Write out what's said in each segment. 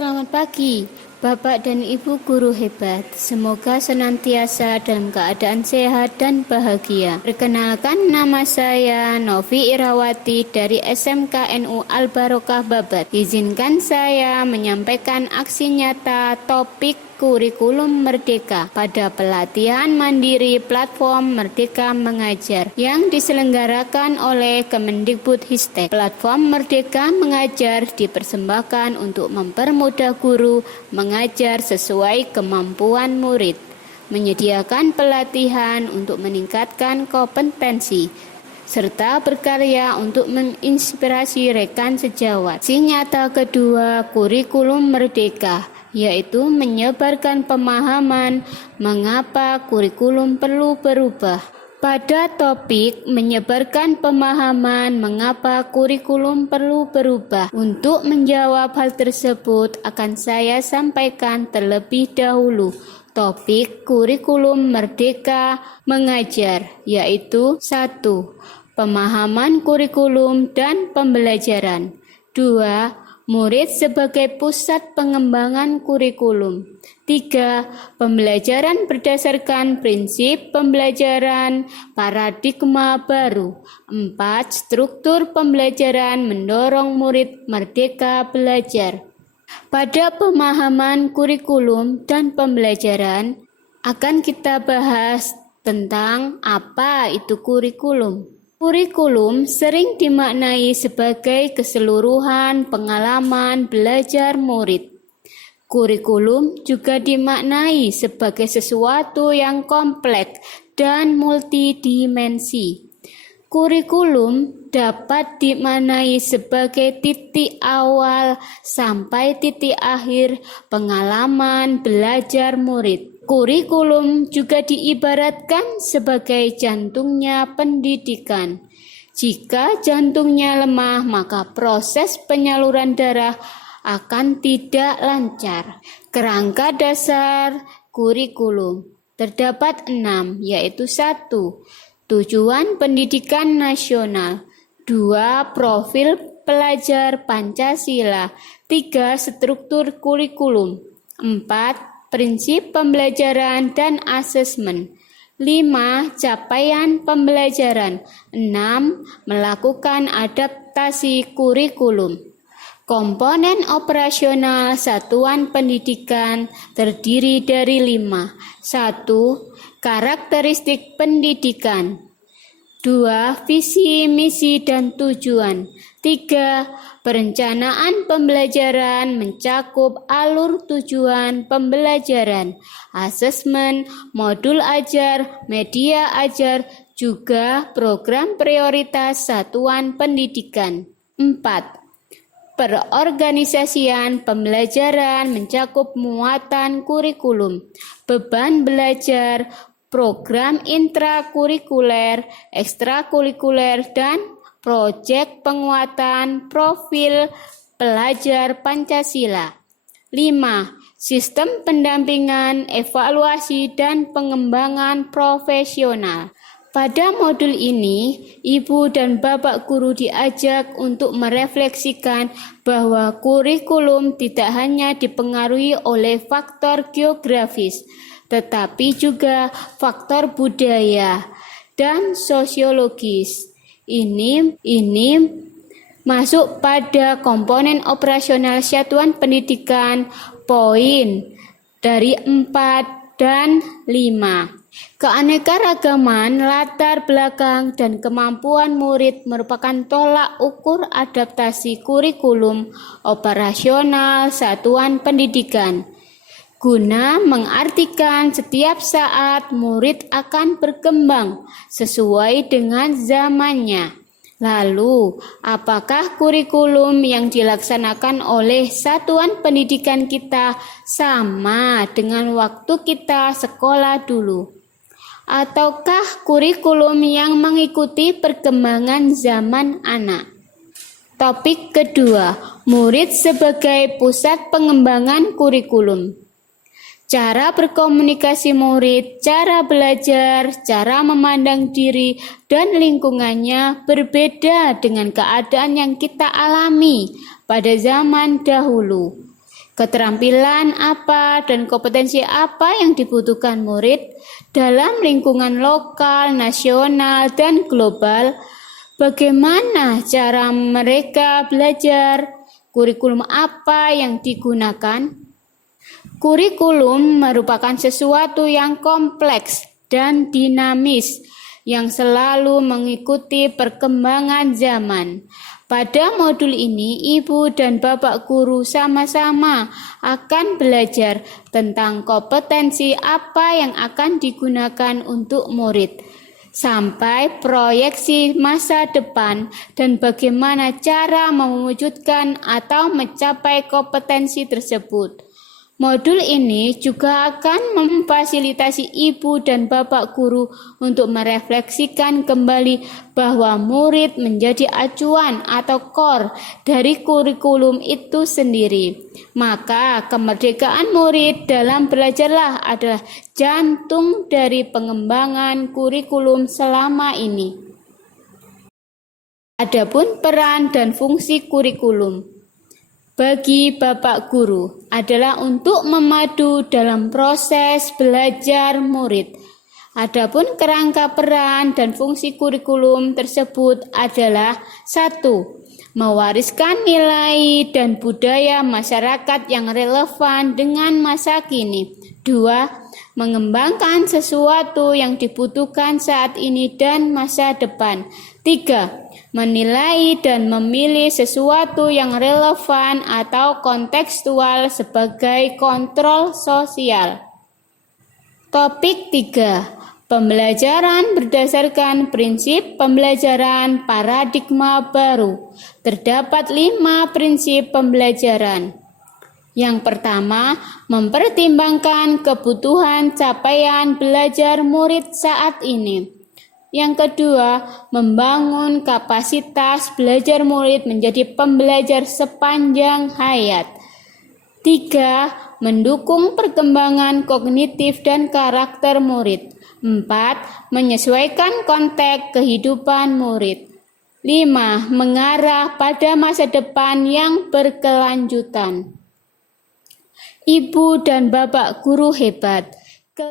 Selamat pagi, Bapak dan Ibu guru hebat. Semoga senantiasa dalam keadaan sehat dan bahagia. Perkenalkan, nama saya Novi Irawati dari SMKNU Al-Barokah Babat. Izinkan saya menyampaikan aksi nyata topik kurikulum Merdeka pada pelatihan mandiri platform Merdeka Mengajar yang diselenggarakan oleh Kemendikbudristek. Platform Merdeka Mengajar dipersembahkan untuk mempermudah guru mengajar sesuai kemampuan murid, menyediakan pelatihan untuk meningkatkan kompetensi, serta berkarya untuk menginspirasi rekan sejawat. Aksi nyata kedua kurikulum Merdeka yaitu menyebarkan pemahaman mengapa kurikulum perlu berubah. Pada topik menyebarkan pemahaman mengapa kurikulum perlu berubah, untuk menjawab hal tersebut akan saya sampaikan terlebih dahulu topik kurikulum Merdeka Mengajar, yaitu 1. Pemahaman kurikulum dan pembelajaran. 2. Murid sebagai pusat pengembangan kurikulum. 3. Pembelajaran berdasarkan prinsip pembelajaran paradigma baru. 4. Struktur pembelajaran mendorong murid merdeka belajar. Pada pemahaman kurikulum dan pembelajaran akan kita bahas tentang apa itu kurikulum. Kurikulum sering dimaknai sebagai keseluruhan pengalaman belajar murid. Kurikulum juga dimaknai sebagai sesuatu yang kompleks dan multidimensi. Kurikulum dapat dimaknai sebagai titik awal sampai titik akhir pengalaman belajar murid. Kurikulum juga diibaratkan sebagai jantungnya pendidikan. Jika jantungnya lemah, maka proses penyaluran darah akan tidak lancar. Kerangka dasar kurikulum terdapat 6, yaitu 1. Tujuan pendidikan nasional. 2. Profil pelajar Pancasila. 3. Struktur kurikulum. 4. Prinsip pembelajaran dan asesmen. 5. Capaian pembelajaran. 6. Melakukan adaptasi kurikulum. Komponen operasional satuan pendidikan terdiri dari 5. 1. Karakteristik pendidikan. 2. Visi, misi, dan tujuan. 3. Perencanaan pembelajaran mencakup alur tujuan pembelajaran, asesmen, modul ajar, media ajar, juga program prioritas satuan pendidikan. 4. Perorganisasian pembelajaran mencakup muatan kurikulum, beban belajar, program intrakurikuler, ekstrakurikuler, dan proyek penguatan profil pelajar Pancasila. 5. Sistem pendampingan, evaluasi, dan pengembangan profesional. Pada modul ini, Ibu dan Bapak guru diajak untuk merefleksikan bahwa kurikulum tidak hanya dipengaruhi oleh faktor geografis, tetapi juga faktor budaya dan sosiologis. Ini masuk pada komponen operasional satuan pendidikan poin dari 4 dan 5. Keanekaragaman latar belakang dan kemampuan murid merupakan tolak ukur adaptasi kurikulum operasional satuan pendidikan, guna mengartikan setiap saat murid akan berkembang sesuai dengan zamannya. Lalu, apakah kurikulum yang dilaksanakan oleh satuan pendidikan kita sama dengan waktu kita sekolah dulu? Ataukah kurikulum yang mengikuti perkembangan zaman anak? Topik kedua, murid sebagai pusat pengembangan kurikulum. Cara berkomunikasi murid, cara belajar, cara memandang diri dan lingkungannya berbeda dengan keadaan yang kita alami pada zaman dahulu. Keterampilan apa dan kompetensi apa yang dibutuhkan murid dalam lingkungan lokal, nasional, dan global? Bagaimana cara mereka belajar? Kurikulum apa yang digunakan? Kurikulum merupakan sesuatu yang kompleks dan dinamis yang selalu mengikuti perkembangan zaman. Pada modul ini, Ibu dan Bapak guru sama-sama akan belajar tentang kompetensi apa yang akan digunakan untuk murid, sampai proyeksi masa depan dan bagaimana cara mewujudkan atau mencapai kompetensi tersebut. Modul ini juga akan memfasilitasi ibu dan bapak guru untuk merefleksikan kembali bahwa murid menjadi acuan atau core dari kurikulum itu sendiri. Maka kemerdekaan murid dalam belajarlah adalah jantung dari pengembangan kurikulum selama ini. Adapun peran dan fungsi kurikulum bagi Bapak Guru adalah untuk memadu dalam proses belajar murid. Adapun kerangka peran dan fungsi kurikulum tersebut adalah 1. Mewariskan nilai dan budaya masyarakat yang relevan dengan masa kini. 2. Mengembangkan sesuatu yang dibutuhkan saat ini dan masa depan. 3. Menilai dan memilih sesuatu yang relevan atau kontekstual sebagai kontrol sosial. Topik 3. Pembelajaran berdasarkan prinsip pembelajaran paradigma baru. Terdapat 5 prinsip pembelajaran. Yang pertama, mempertimbangkan kebutuhan capaian belajar murid saat ini. Yang kedua, membangun kapasitas belajar murid menjadi pembelajar sepanjang hayat. 3. Mendukung perkembangan kognitif dan karakter murid. 4. Menyesuaikan konteks kehidupan murid. 5. Mengarah pada masa depan yang berkelanjutan. Ibu dan Bapak guru hebat.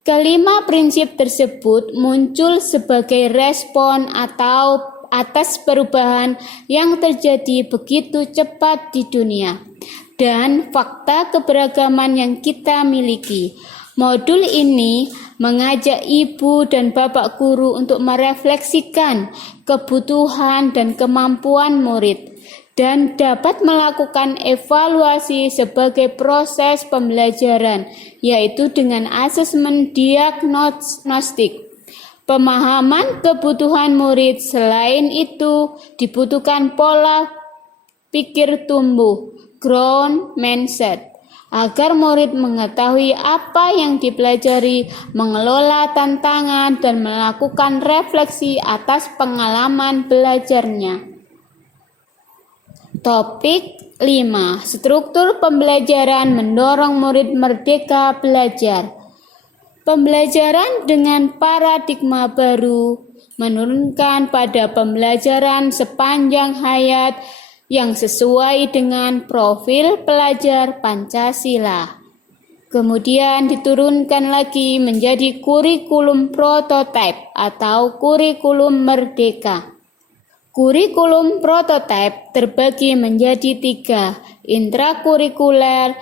Kelima prinsip tersebut muncul sebagai respon atau atas perubahan yang terjadi begitu cepat di dunia dan fakta keberagaman yang kita miliki. Modul ini mengajak ibu dan bapak guru untuk merefleksikan kebutuhan dan kemampuan murid dan dapat melakukan evaluasi sebagai proses pembelajaran, yaitu dengan asesmen diagnostik. Pemahaman kebutuhan murid. Selain itu, dibutuhkan pola pikir tumbuh, growth mindset, agar murid mengetahui apa yang dipelajari, mengelola tantangan, dan melakukan refleksi atas pengalaman belajarnya. Topik 5. Struktur pembelajaran mendorong murid merdeka belajar. Pembelajaran dengan paradigma baru menurunkan pada pembelajaran sepanjang hayat yang sesuai dengan profil pelajar Pancasila. Kemudian diturunkan lagi menjadi kurikulum prototipe atau kurikulum merdeka. Kurikulum prototipe terbagi menjadi 3, intrakurikuler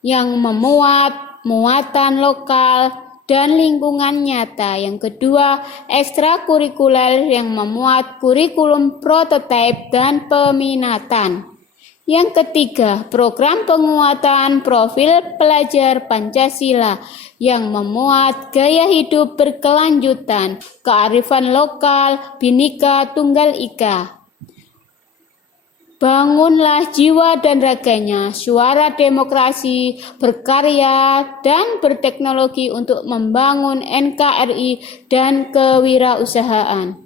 yang memuat muatan lokal dan lingkungan nyata. Yang kedua, ekstrakurikuler yang memuat kurikulum prototipe dan peminatan. Yang ketiga, program penguatan profil pelajar Pancasila yang memuat gaya hidup berkelanjutan, kearifan lokal, Bhinneka Tunggal Ika. Bangunlah jiwa dan raganya, suara demokrasi, berkarya, dan berteknologi untuk membangun NKRI dan kewirausahaan.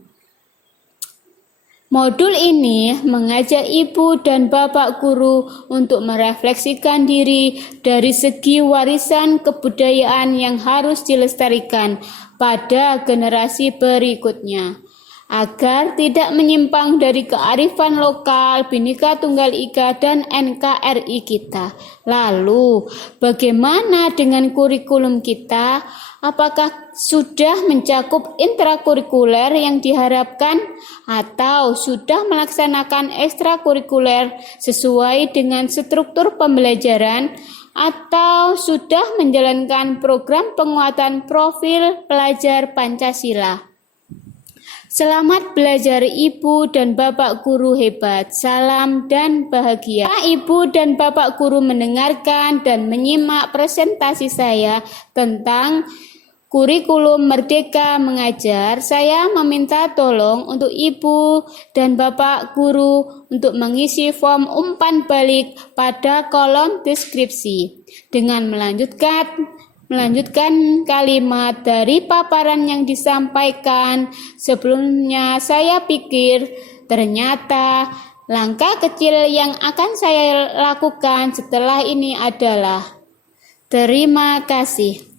Modul ini mengajak ibu dan bapak guru untuk merefleksikan diri dari segi warisan kebudayaan yang harus dilestarikan pada generasi berikutnya. agar tidak menyimpang dari kearifan lokal, Bhinneka Tunggal Ika, dan NKRI kita. Lalu, bagaimana dengan kurikulum kita? Apakah sudah mencakup intrakurikuler yang diharapkan atau sudah melaksanakan ekstrakurikuler sesuai dengan struktur pembelajaran atau sudah menjalankan program penguatan profil pelajar Pancasila? Selamat belajar Ibu dan Bapak guru hebat. Salam dan bahagia. Ibu dan Bapak guru mendengarkan dan menyimak presentasi saya tentang kurikulum Merdeka Mengajar. Saya meminta tolong untuk Ibu dan Bapak guru untuk mengisi form umpan balik pada kolom deskripsi dengan melanjutkan kalimat dari paparan yang disampaikan. Sebelumnya saya pikir ternyata langkah kecil yang akan saya lakukan setelah ini adalah terima kasih.